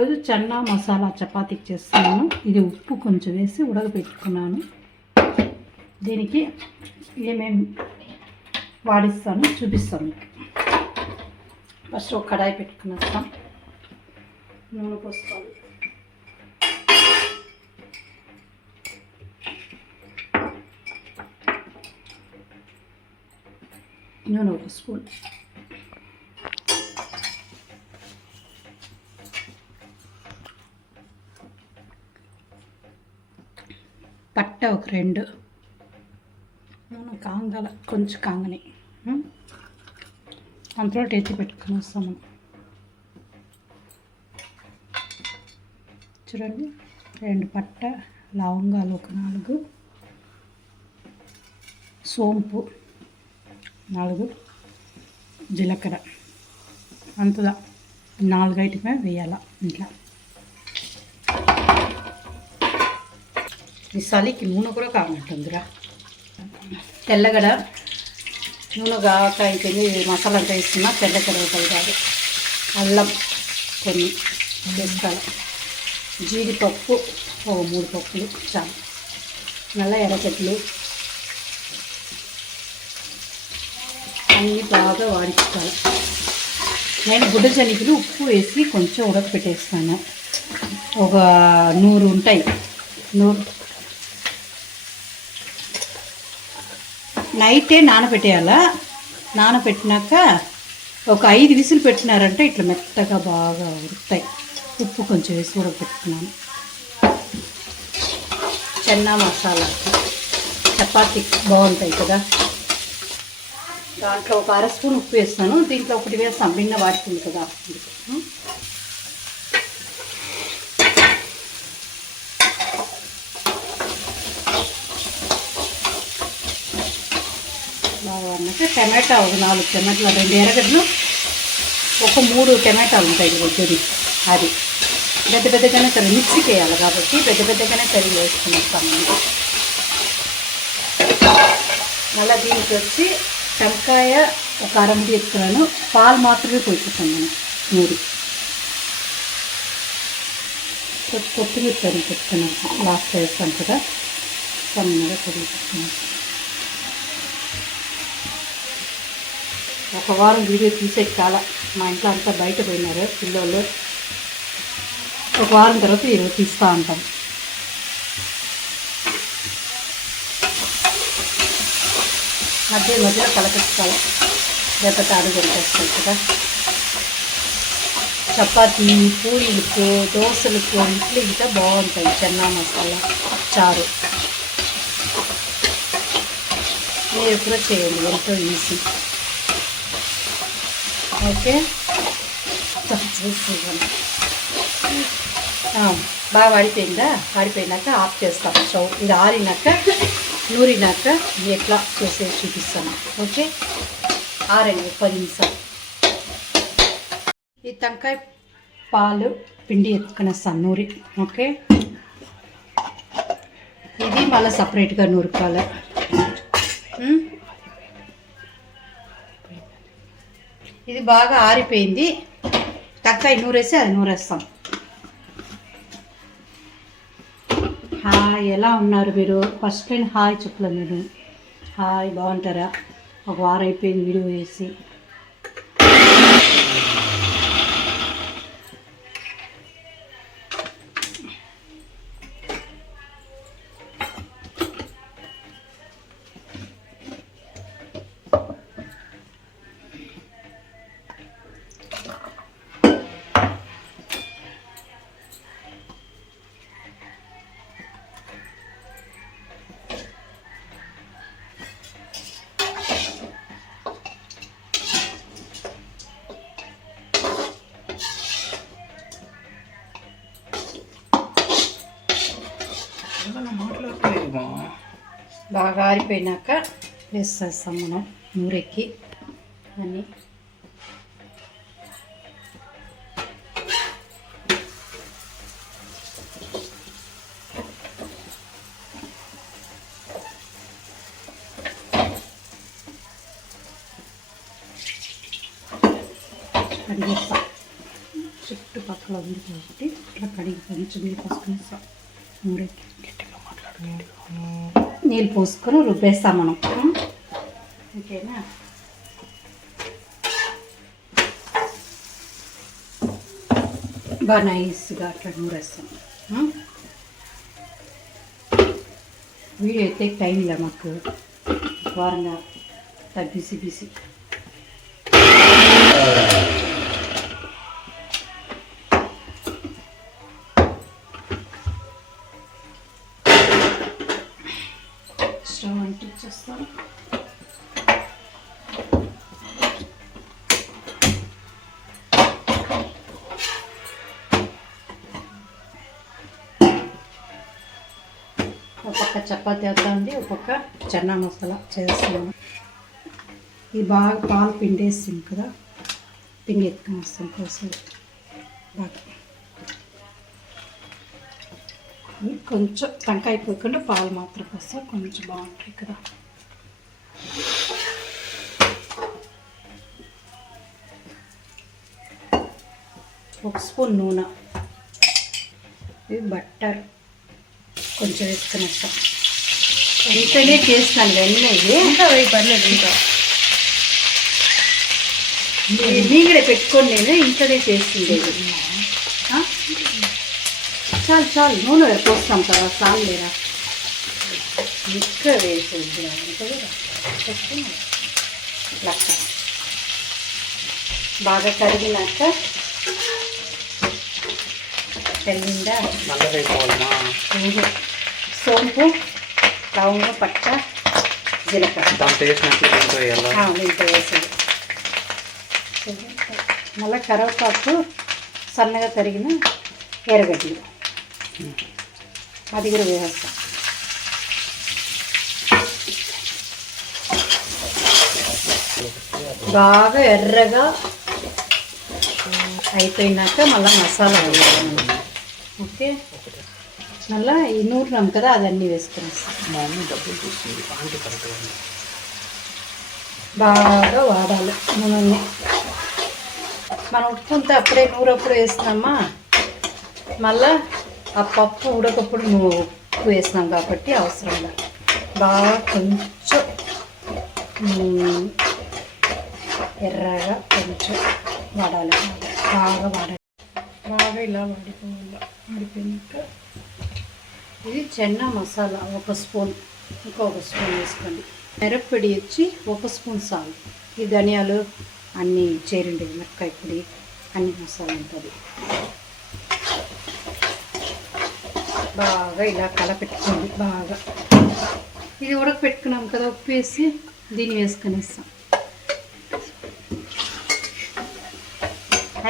ఈరోజు చన్నా మసాలా చపాతీకి చేస్తున్నాను. ఇది ఉప్పు కొంచెం వేసి ఉడకబెట్టుకున్నాను. దీనికి ఏమేమి వాడిస్తాను చూపిస్తాను మీకు. ఫస్ట్ ఒక కడాయి పెట్టుకుని వస్తాం. నూనె పోస్తాను నూనె ఒక స్పూన్. పట్ట ఒక రెండు. నూనె కాంగల కొంచెం కాంగని. అంతలో ఎత్తి పెట్టుకుని వస్తాము చూడండి రెండు పట్ట లవంగాలు ఒక నాలుగు. సోంపు నాలుగు. జీలకర్ర అంతదా. నాలుగు ఐటమే వేయాల ఇంట్లో. ఈ చలికి నూనె కూడా కావాలంటుందిరా తెల్లగడ నూనె కాక అయిపోయింది మసాలా అంతా వేసుకున్నా తెల్లగడ కాదు. అల్లం కొన్ని వేసుకోవాలి. జీడిపప్పు ఒక మూడు పప్పులు చాలు. నల్ల ఎర్రచెట్లు అన్నీ బాగా వాడించుకోవాలి నేను గుడ్డ శనగలు ఉప్పు వేసి కొంచెం ఉడకపెట్టేస్తాను. ఒక నూరు ఉంటాయి. నూరు నైటే నానబెట్టేయాలా? నానబెట్టినాక ఒక ఐదు విసులు పెట్టినారంటే ఇట్లా మెత్తగా బాగా ఉడుకుతాయి ఉప్పు కొంచెం వేసి పెట్టుకున్నాను. చెన్నా మసాలా. చపాతీ బాగుంటాయి కదా. దాంట్లో ఒక అర స్పూన్ ఉప్పు వేస్తాను. దీంట్లో ఒకటి వేస్తాం భిన్న వాడుతుంది కదా. టమాటా ఒక నాలుగు టమాటాలు రెండు ఎర్రగడ్డలు ఒక మూడు టమాటాలు ఉంటాయి వద్దుది అది. పెద్ద పెద్దగానే కర్రీ మిక్సీ చేయాలి కాబట్టి పెద్ద పెద్దగానే కర్రీ వేసుకుని వస్తాము మళ్ళీ దీనికి వచ్చి టెంకాయ ఒక అరముడి ఎత్తుకున్నాను పాలు మాత్రమే పోయిపోతాను నేను మూడు. కొత్తిమీర తరిగి పెట్టుకున్నాను లాస్ట్ వేస్తాను కదా సన్నగా తరిగి పెట్టుకున్నాను ఒక వారం వీడియో తీసే కాల మా ఇంట్లో అంతా బయట పోయినారు పిల్లలు ఒక వారం తర్వాత ఈరోజు తీస్తూ ఉంటాం. మధ్య మధ్యలో కలకత్తాలి లేకపోతే అడుగులు కొట్టేస్తాయి కదా. చపాతి పూరీలకు దోశలకు ఇడ్లీ ఇంకా బాగుంటాయి. చెన్నా మసాలా చారు. మీరు కూడా చేయండి. ఎంతో ఈజీ. ఓకే. బాగా వాడిపోయిందా? వాడిపోయినాక ఆఫ్ చేస్తాం. స్టవ్ ఇది ఆరినాక నూరినాక ఎట్లా చేసేసి చూపిస్తాను. ఓకే? ఆరండి పది నిమిషాలు ఈ తంకాయ పాలు పిండి ఎత్తుకునేస్తాను నూరి ఓకే? ఇది మళ్ళీ సపరేట్గా నూరుకోవాలి. ఇది బాగా ఆరిపోయింది. టక్కాయ నూరేసి అది నూరేస్తాం. హాయ్ ఎలా ఉన్నారు మీరు? ఫస్ట్ టైం హాయ్ చెప్పలేదు మీరు హాయ్ బాగుంటారా? ఒక వారం అయిపోయింది వీడియో వేసి. బాగా ఆరిపోయినాక వేసేస్తాం మనం నూరెక్కి. అని కడిగేస్తాం. చుట్టుపక్కల ఉంది కాబట్టి ఇట్లా కడిగి కొంచెం నీళ్ళు పోసుకొని నూరెక్కి. గట్టిగా మాట్లాడు నీళ్ళు పోసుకొని రుబ్బేస్తాం మనం. ఓకేనా? బాగా నైస్గా అట్లా నూరేస్తాం. వీడియో అయితే టైం లే మాకు. వారంగా. బిసి బిసి చేస్తాను ఒక్కొక్క చపాతి పక్క చపాతీ అవుతుంది ఒక చన్నా మసాలా చేస్తున్నాను. ఇది బాగా పాలు పిండేస్తుంది కదా పిండి ఎత్తుకొని వస్తాం కోసం బాగా కొంచెం టంక అయిపోకుండా పాలు మాత్రం వస్తే కొంచెం బాగుంటాయి కదా ఒక స్పూన్ నూనె. ఇది బట్టర్. కొంచెం వేసుకొని వస్తాం. ఇంతనే చేస్తాను ఇది ఇంకా వెయ్యి పర్లేదు ఇంకా. మీగడే పెట్టుకొని నేను ఇంతనే చేస్తుండేది ఆ? చాలు చాలు నూనె పోస్తాం కదా చాలు లేరా ఇంకా వేసేది. బాగా కరిగినాక కరిగిందా సోంపు లవంగ పట్ట జీలకర్ర దీంట్లో వేసేది మళ్ళీ కరివేపాకు సన్నగా తరిగిన ఎర్రగడ్డలు అది కూడా వేసేస్తాం. బాగా ఎర్రగా అయిపోయినాక మళ్ళీ మసాలా వేయాలి. ఓకే? మళ్ళీ ఈ నూరినాం కదా అదన్నీ వేసుకొని వస్తాం. మా మమ్మీ డబ్బులు చూస్తుంది ఆంటీ కరెక్ట్గా ఉంది. బాగా వాడాలి నూనె మనం ఉప్పు అంతా అప్పుడే నూరప్పుడు వేస్తున్నామా? మళ్ళా ఆ పప్పు ఉడకప్పుడు నువ్వు ఉప్పు వేసినాం కాబట్టి అవసరం లేదు. బాగా కొంచెం ఎర్రగా కొంచెం వాడాలి. బాగా వాడాలి. బాగా ఇలా వాడిపోవాలి. వాడిపోయినాక ఇది చెన్న మసాలా ఒక స్పూన్ ఇంకొక స్పూన్ వేసుకోండి. మిరప్పొడి వచ్చి ఒక స్పూన్ సాల్ ఈ ధనియాలు అన్నీ చేరిండి మిరపకాయ పొడి అన్ని మసాలా ఉంటుంది బాగా ఇలా కలపెట్టుకోండి బాగా. ఇది ఉడకపెట్టుకున్నాం కదా ఉప్పు వేసి దీన్ని వేసుకునేస్తాం.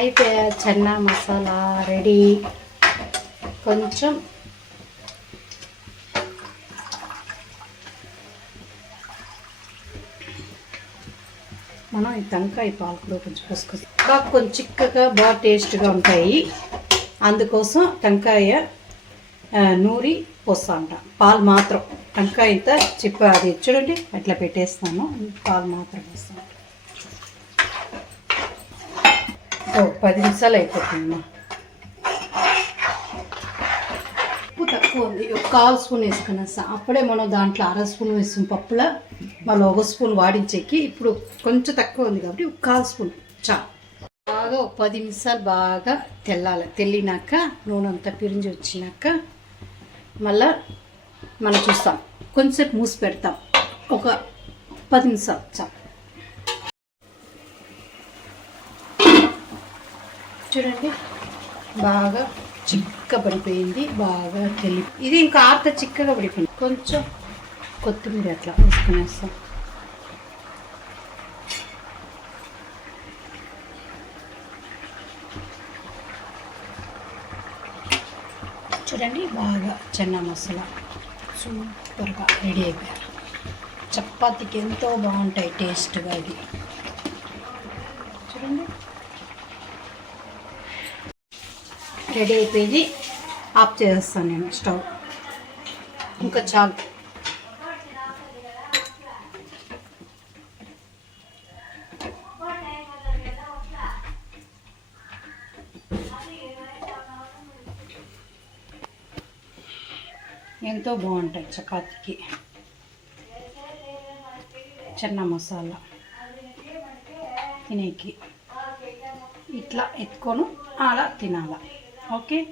అయిపోయా చన్నా మసాలా రెడీ. కొంచెం మనం ఈ టంకాయ పాలకులో కొంచెం పోసుకోవాలి బాగా కొంచెం చిక్కగా బాగా టేస్ట్గా ఉంటాయి. అందుకోసం టెంకాయ నూరి పోస్తా అంట పాలు మాత్రం. ఇంకా ఇంత చిప్ప అది చూడండి. అట్లా పెట్టేస్తాను. పాలు మాత్రం పోస్తా ఓ పది నిమిషాలు అయిపోతుందమ్మా. ఉప్పు తక్కువ ఉంది. ఒక కాల్ స్పూన్ వేసుకుని అప్పుడే మనం దాంట్లో అర స్పూన్ వేసాం పప్పులో మళ్ళీ ఒక స్పూన్ వాడించేకి ఇప్పుడు కొంచెం తక్కువ ఉంది కాబట్టి ఒక కాల్ స్పూన్. చా. బాగా ఒక పది నిమిషాలు బాగా తెల్లాలి తెల్లినాక నూనె అంతా పిరించి వచ్చినాక మళ్ళా మనం చూస్తాం. కొంచెంసేపు మూసి పెడతాం. ఒక పది నిమిషాలు చాలు. చూడండి. బాగా చిక్క పడిపోయింది బాగా తెలియదు ఇది ఇంకా ఆర్త చిక్కగా పడిపోయింది. కొంచెం కొత్తిమీర అట్లా వేసుకునేస్తాం చూడండి బాగా చెన్న మసాలా. సూపర్గా రెడీ అయిపోయారు. చపాతీకి ఎంతో బాగుంటాయి టేస్ట్గా ఇది. చూడండి. రెడీ అయిపోయింది. ఆఫ్ చేస్తాను నేను స్టవ్. ఇంకా చాలు. ఎంతో బాగుంటాయి చపాతీకి. చెన్న మసాలా. తినేకి. ఇట్లా ఎత్తుకొని అలా తినాల. ఓకే?